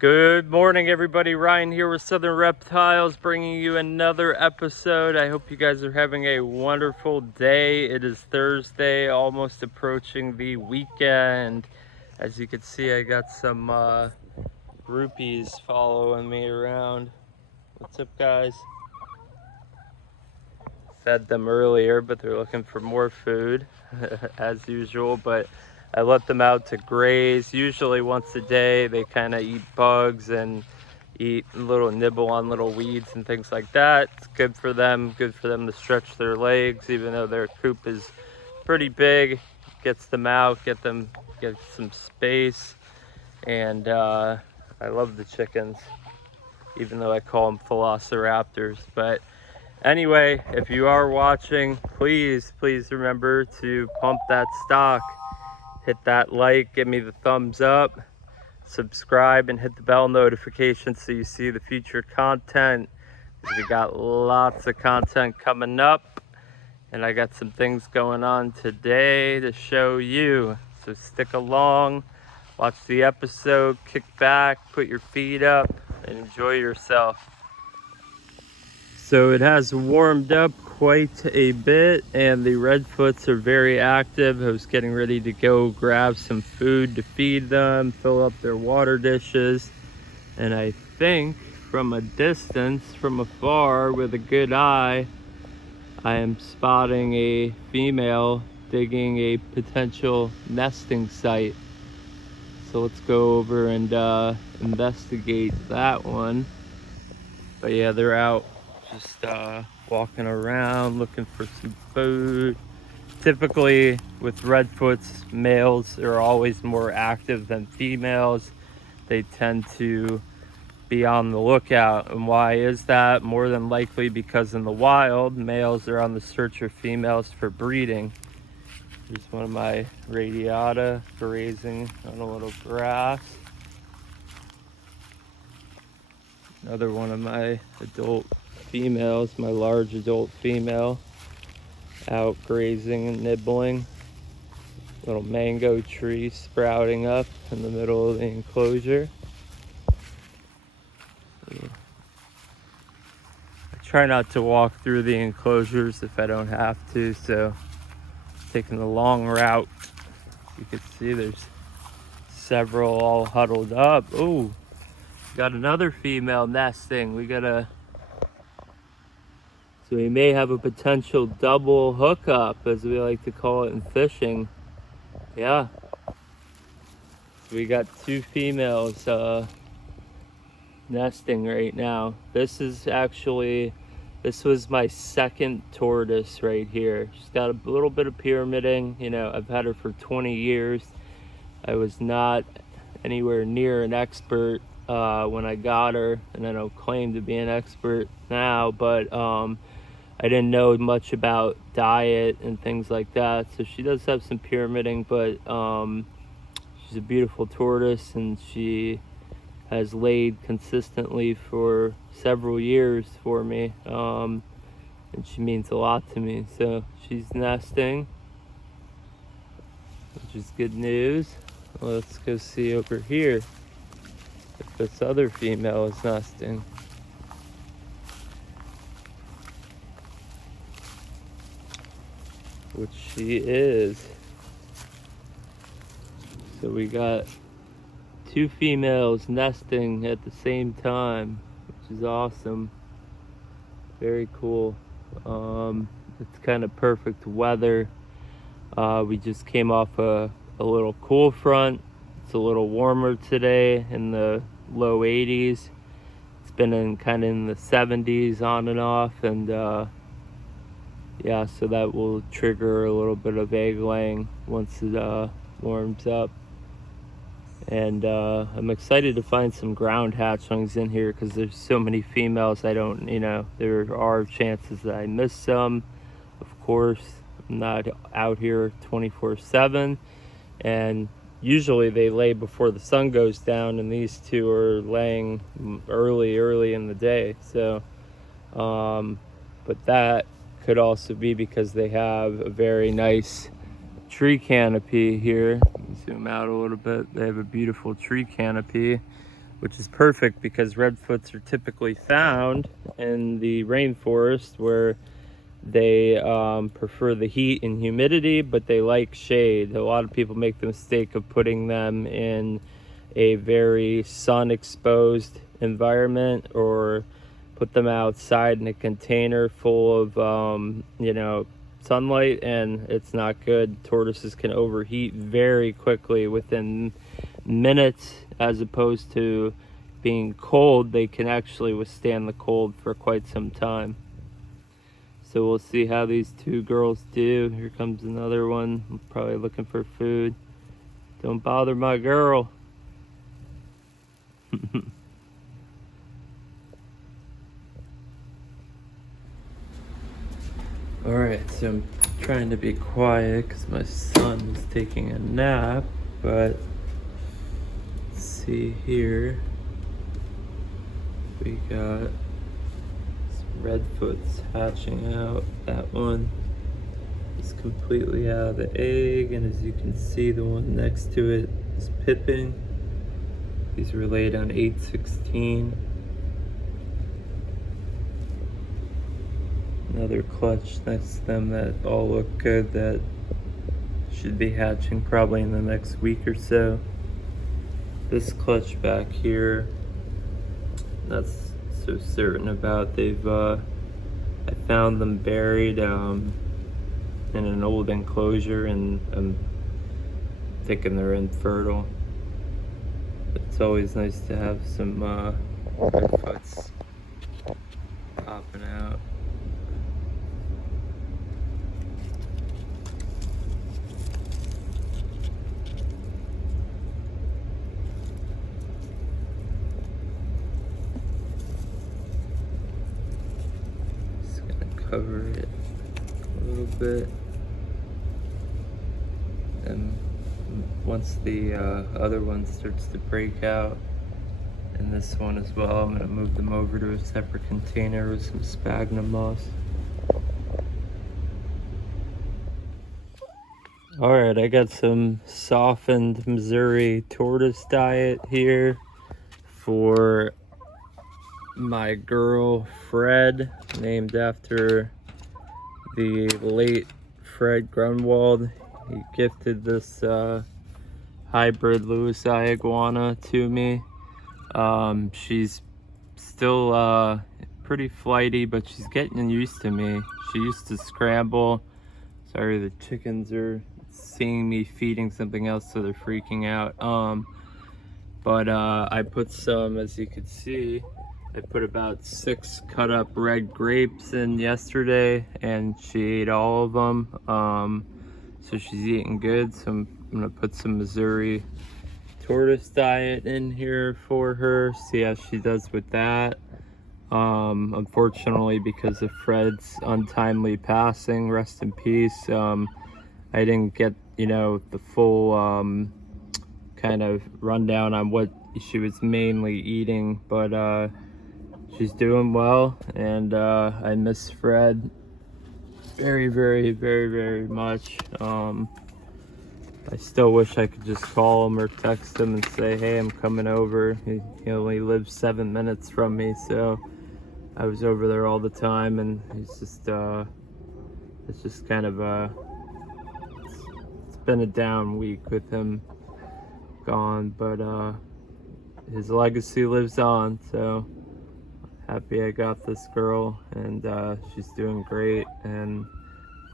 Good morning, everybody. Ryan here with Southern Reptiles, bringing you another episode. I hope you guys are having a wonderful day. It is Thursday, almost approaching the weekend. As you can see, I got some groupies following me around. What's up, guys? Fed them earlier, but they're looking for more food as usual. But I let them out to graze. Usually once a day, they kind of eat bugs and eat a little nibble on little weeds and things like that. It's good for them to stretch their legs, even though their coop is pretty big. Gets them out, get some space. And I love the chickens, even though I call them velociraptors. But anyway, if you are watching, please remember to pump that stock. Hit that like, give me the thumbs up, subscribe, and hit the bell notification so you see the future content. We got lots of content coming up, and I got some things going on today to show you. So stick along, watch the episode, kick back, put your feet up, and enjoy yourself. So it has warmed up quite a bit, and the redfoots are very active. I was getting ready to go grab some food to feed them, fill up their water dishes, and I think from a distance, from afar, with a good eye, I am spotting a female digging a potential nesting site. So let's go over and investigate that one. But yeah, they're out just walking around looking for some food. Typically with redfoots, males are always more active than females. They tend to be on the lookout. And why is that? More than likely because in the wild, males are on the search for females for breeding. Here's one of my radiata grazing on a little grass. Another one of my adult females, my large adult female, out grazing and nibbling. Little mango tree sprouting up in the middle of the enclosure. I try not to walk through the enclosures if I don't have to, so taking the long route. You can see there's several all huddled up. Ooh, got another female nesting. So we may have a potential double hookup, as we like to call it in fishing. Yeah. So we got two females nesting right now. This was my second tortoise right here. She's got a little bit of pyramiding. You know, I've had her for 20 years. I was not anywhere near an expert when I got her, and I don't claim to be an expert now, but I didn't know much about diet and things like that. So she does have some pyramiding, but she's a beautiful tortoise, and she has laid consistently for several years for me, and she means a lot to me. So she's nesting, which is good news. Let's go see over here if this other female is nesting. Which she is. So we got two females nesting at the same time, which is awesome. Very cool. It's kind of perfect weather. We just came off a little cool front. It's a little warmer today, in the low 80s. It's been kind of in the 70s on and off, and yeah, so that will trigger a little bit of egg laying once it warms up. And I'm excited to find some ground hatchlings in here, because there's so many females. There are chances that I miss some. Of course, I'm not out here 24/7, and usually they lay before the sun goes down, and these two are laying early in the day. So but that could also be because they have a very nice tree canopy here. Zoom out a little bit. They have a beautiful tree canopy which is perfect because redfoots are typically found in the rainforest where they prefer the heat and humidity, but they like shade. A lot of people make the mistake of putting them in a very sun exposed environment, or put them outside in a container full of sunlight, and it's not good. Tortoises can overheat very quickly within minutes, as opposed to being cold. They can actually withstand the cold for quite some time. So we'll see how these two girls do. Here comes another one, probably looking for food. Don't bother my girl. Alright, so I'm trying to be quiet because my son is taking a nap, but let's see here. We got some redfoots hatching out. That one is completely out of the egg, and as you can see, the one next to it is pipping. These were laid on 8/16. Another clutch next to them that all look good, that should be hatching probably in the next week or so. This clutch back here, that's so certain about. I found them buried in an old enclosure, and I'm thinking they're infertile. But it's always nice to have some redfoots popping out. Cover it a little bit, and once the other one starts to break out, and this one as well, I'm going to move them over to a separate container with some sphagnum moss. Alright, I got some softened Missouri tortoise diet here for my girl Fred, named after the late Fred Grunwald. He gifted this hybrid Lewisii iguana to me. She's still pretty flighty, but she's getting used to me. She used to scramble. Sorry, the chickens are seeing me feeding something else, so they're freaking out. But I put some, as you can see, I put about 6 cut up red grapes in yesterday, and she ate all of them. So she's eating good. So I'm gonna put some Missouri tortoise diet in here for her, see how she does with that. Unfortunately, because of Fred's untimely passing, rest in peace, I didn't get, the full kind of rundown on what she was mainly eating, but she's doing well, and I miss Fred very, very, very, very much. I still wish I could just call him or text him and say, hey, I'm coming over. He only lives 7 minutes from me, so I was over there all the time, and he's just, it's just kind of it's been a down week with him gone, but his legacy lives on, so happy I got this girl, and she's doing great, and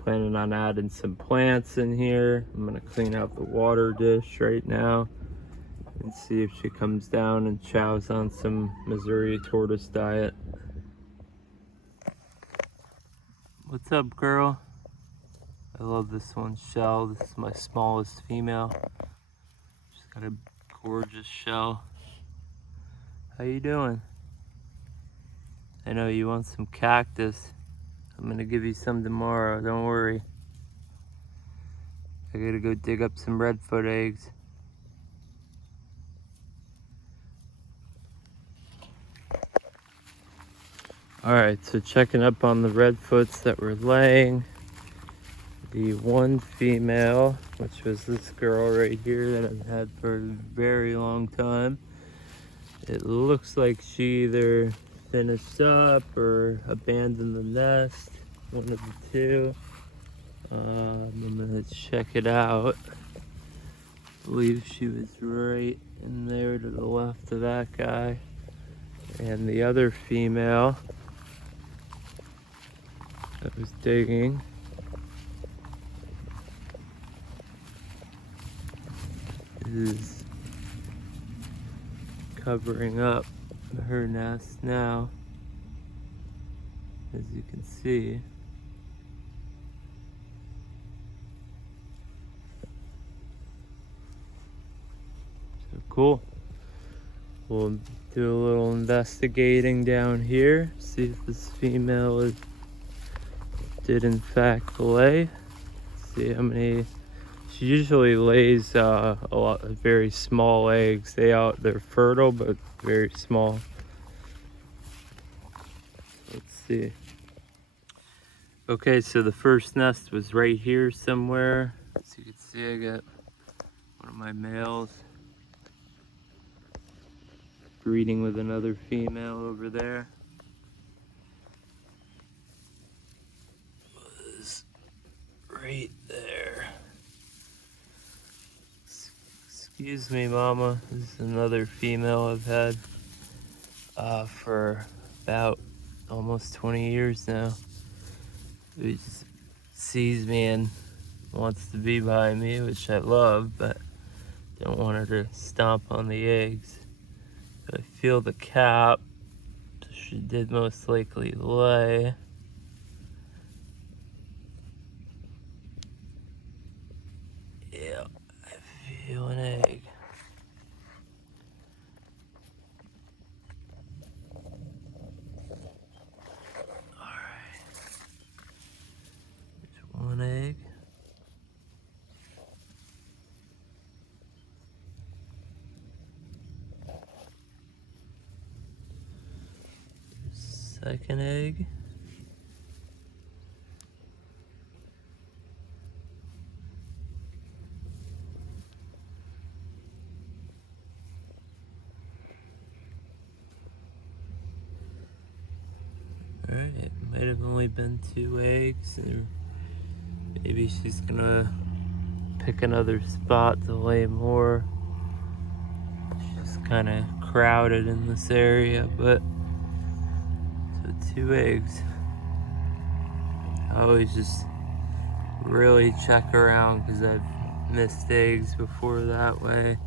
planning on adding some plants in here. I'm gonna clean out the water dish right now and see if she comes down and chows on some Missouri tortoise diet. What's up, girl? I love this one, Shell. This is my smallest female. She's got a gorgeous shell. How you doing? I know you want some cactus. I'm gonna give you some tomorrow, don't worry. I gotta go dig up some redfoot eggs. Alright, so checking up on the redfoots that were laying. The one female, which was this girl right here that I've had for a very long time, It looks like she either finished up or abandoned the nest, one of the two. I'm gonna check it out. I believe she was right in there to the left of that guy. And the other female that was digging is covering up her nest now, as you can see. So cool. We'll do a little investigating down here, see if this female did in fact lay. See how many. She usually lays a lot of very small eggs. They're fertile but very small. Let's see. Okay, so the first nest was right here somewhere. As you can see, I got one of my males breeding with another female over there. Was right there. Excuse me, mama. This is another female I've had for about almost 20 years now. Who just sees me and wants to be by me, which I love, but don't want her to stomp on the eggs. I feel the cap, so she did most likely lay. Yeah, I feel an egg. Alright. There's one egg. Second egg. Alright, it might have only been 2 eggs, or maybe she's gonna pick another spot to lay more. She's kind of crowded in this area, but so 2 eggs. I always just really check around because I've missed eggs before that way.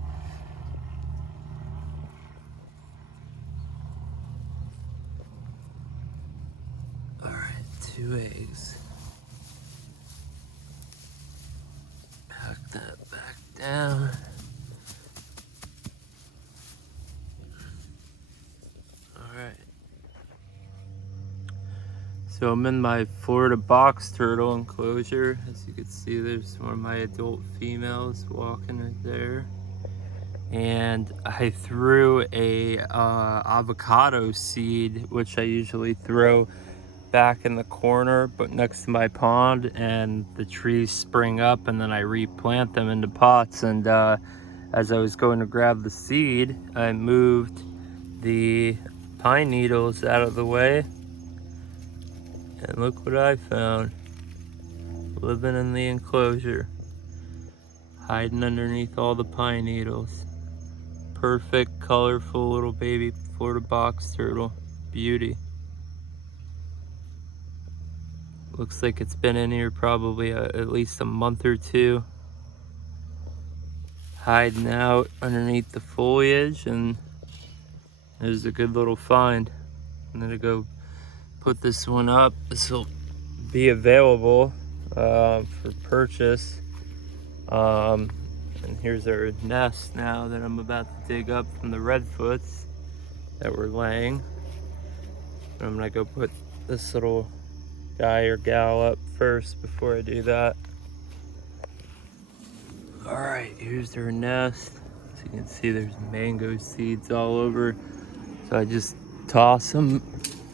Alright, 2 eggs. Pack that back down. Alright. So I'm in my Florida box turtle enclosure. As you can see, there's one of my adult females walking right there. And I threw a avocado seed, which I usually throw back in the corner but next to my pond, and the trees spring up and then I replant them into pots. And as I was going to grab the seed, I moved the pine needles out of the way, and look what I found. Living in the enclosure, hiding underneath all the pine needles. Perfect, colorful little baby Florida box turtle. Beauty. Looks like it's been in here probably at least a month or 2. Hiding out underneath the foliage, and there's a good little find. I'm gonna go put this one up. This will be available for purchase. And here's our nest now that I'm about to dig up from the redfoots that we're laying. I'm gonna go put this little guy or gal up first before I do that. Alright, here's their nest. As you can see, there's mango seeds all over. So I just toss them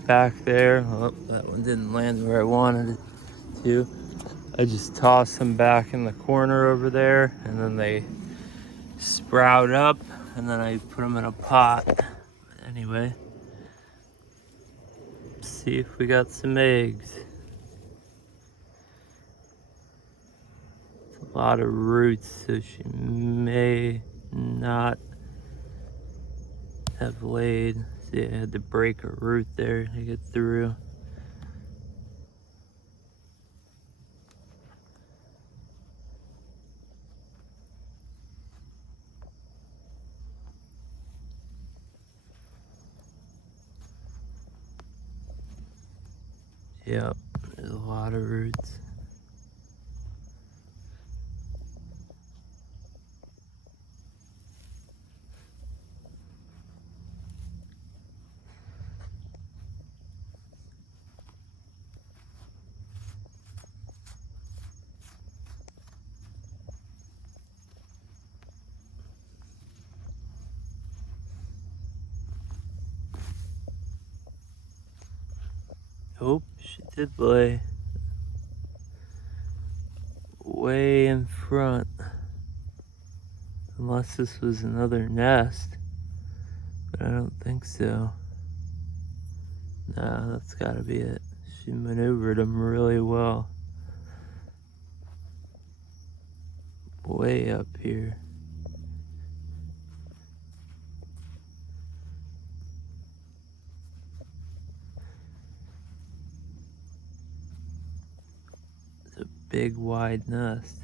back there. Oh, that one didn't land where I wanted it to. I just toss them back in the corner over there, and then they sprout up, and then I put them in a pot. Anyway, see if we got some eggs. It's a lot of roots, so she may not have laid. See, I had to break a root there to get through. Yep, there's a lot of roots. Oh, she did lay way in front. Unless this was another nest. But I don't think so. Nah, that's gotta be it. She maneuvered them really well. Way up here. It's a big wide nest.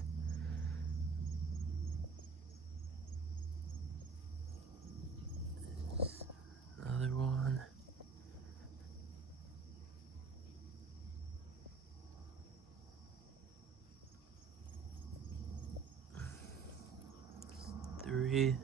Another one. Three.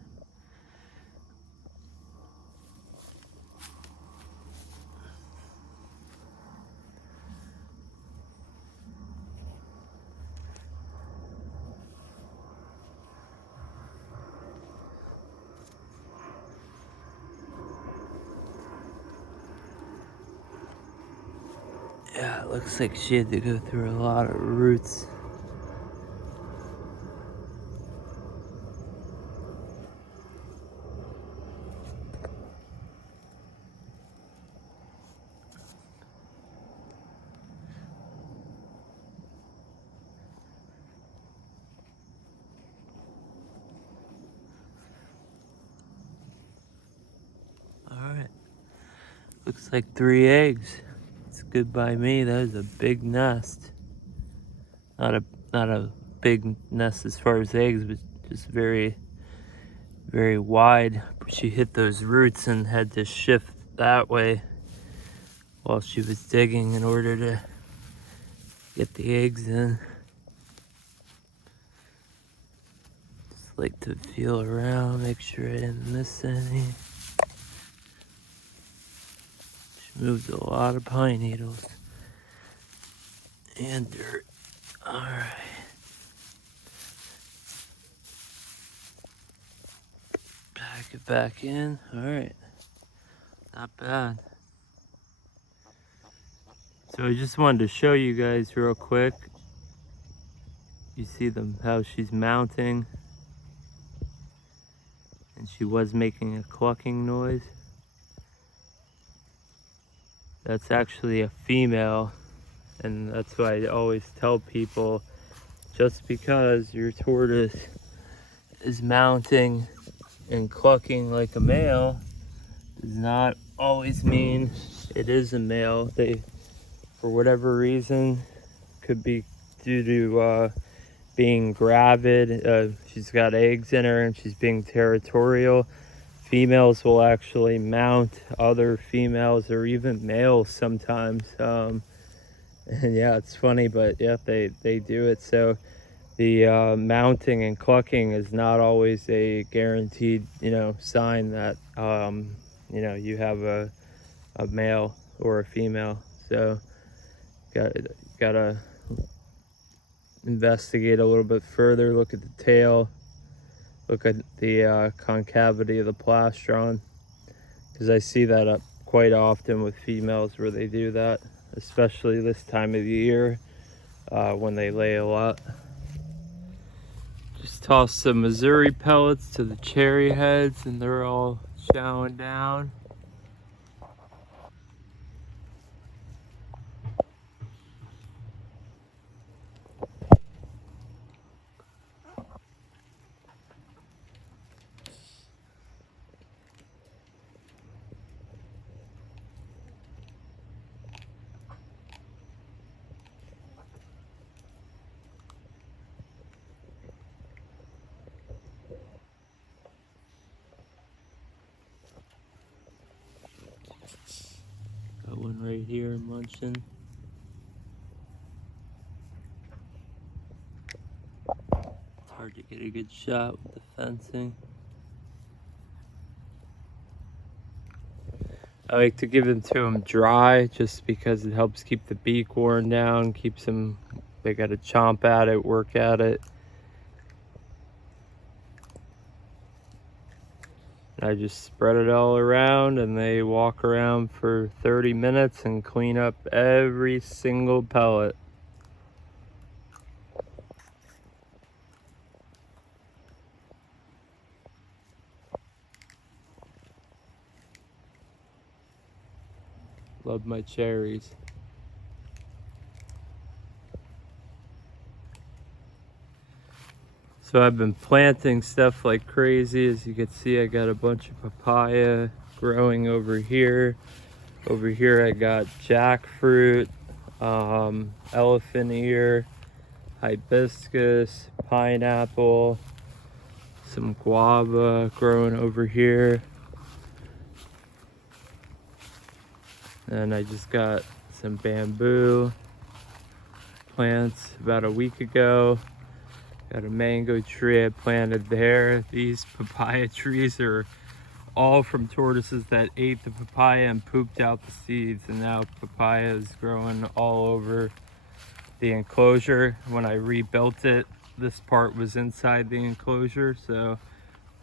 Yeah, it looks like she had to go through a lot of roots. Alright. Looks like 3 eggs. It's good by me. That is a big nest. Not a big nest as far as eggs, but just very, very wide. She hit those roots and had to shift that way while she was digging in order to get the eggs in. Just like to feel around, make sure I didn't miss any. She moved a lot of pine needles and dirt. Alright. Pack it back in. Alright. Not bad. So I just wanted to show you guys real quick. You see them, how she's mounting. And she was making a clucking noise. That's actually a female. And that's why I always tell people, just because your tortoise is mounting and clucking like a male does not always mean it is a male. They, for whatever reason, could be due to being gravid. She's got eggs in her and she's being territorial. Females will actually mount other females or even males sometimes. And yeah, it's funny, but yeah, they do it. So the mounting and clucking is not always a guaranteed, sign that, you have a male or a female. So gotta investigate a little bit further, look at the tail, look at the concavity of the plastron, because I see that up quite often with females where they do that, especially this time of the year when they lay a lot. Just toss some Missouri pellets to the cherry heads and they're all chowing down. munching. It's hard to get a good shot with the fencing. I like to give them to them dry just because it helps keep the beak worn down, keeps them, they got to chomp at it, work at it. I just spread it all around and they walk around for 30 minutes and clean up every single pellet. Love my cherries. So I've been planting stuff like crazy. As you can see, I got a bunch of papaya growing over here. Over here I got jackfruit, elephant ear, hibiscus, pineapple, some guava growing over here. And I just got some bamboo plants about a week ago. Got a mango tree I planted there. These papaya trees are all from tortoises that ate the papaya and pooped out the seeds, and now papaya is growing all over the enclosure. When I rebuilt it, this part was inside the enclosure, so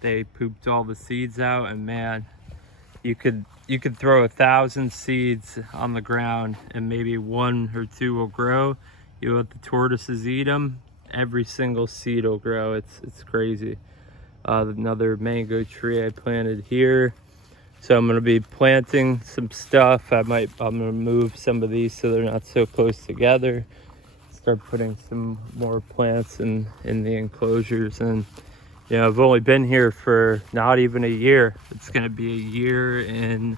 they pooped all the seeds out, and man, you could throw 1,000 seeds on the ground and maybe 1 or 2 will grow. You let the tortoises eat them, every single seed will grow. It's crazy. Another mango tree I planted here. So I'm gonna be planting some stuff. I'm gonna move some of these so they're not so close together. Start putting some more plants in the enclosures. And you know, I've only been here for not even a year. It's gonna be a year in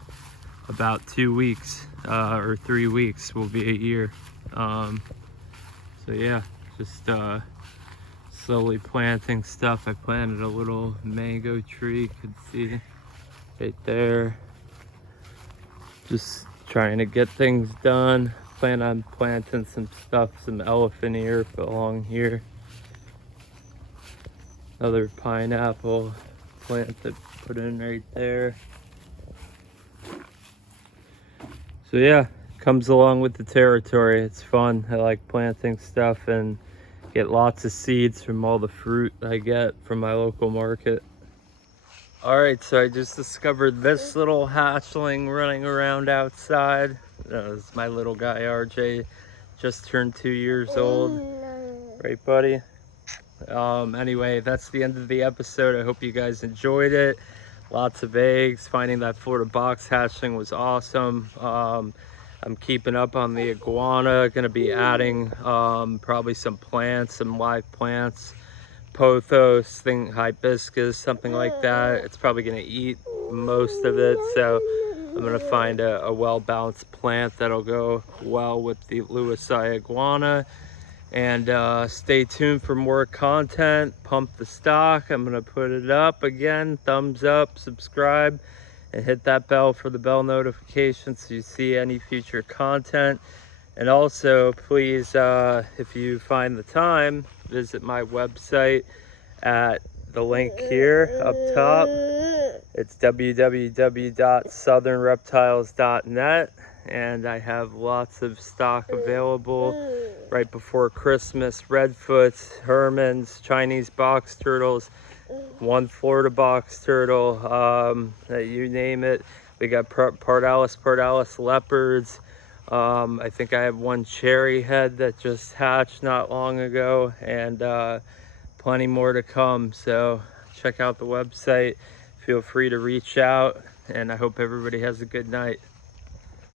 about 2 weeks, or 3 weeks will be a year. So yeah, just slowly planting stuff. I planted a little mango tree, you can see right there. Just trying to get things done. Plan on planting some stuff, some elephant ear along here. Another pineapple plant to put in right there. So yeah, comes along with the territory. It's fun. I like planting stuff and get lots of seeds from all the fruit I get from my local market. All right, so I just discovered this little hatchling running around outside. It's my little guy, RJ, just turned 2 years old. Right, buddy? Anyway, that's the end of the episode. I hope you guys enjoyed it. Lots of eggs. Finding that Florida box hatchling was awesome. I'm keeping up on the iguana. Gonna be adding probably some plants, some live plants, pothos, hibiscus, something like that. It's probably gonna eat most of it, so I'm gonna find a well-balanced plant that'll go well with the Lewisii iguana. And stay tuned for more content. Pump the stock. I'm gonna put it up again. Thumbs up, subscribe, and hit that bell for the bell notification so you see any future content. And also, please, if you find the time, visit my website at the link here up top. It's www.southernreptiles.net, and I have lots of stock available right before Christmas. Redfoots, Hermans, Chinese box turtles, 1 Florida box turtle, you name it. We got pardalis leopards. I think I have 1 cherry head that just hatched not long ago, and plenty more to come. So check out the website. Feel free to reach out, and I hope everybody has a good night.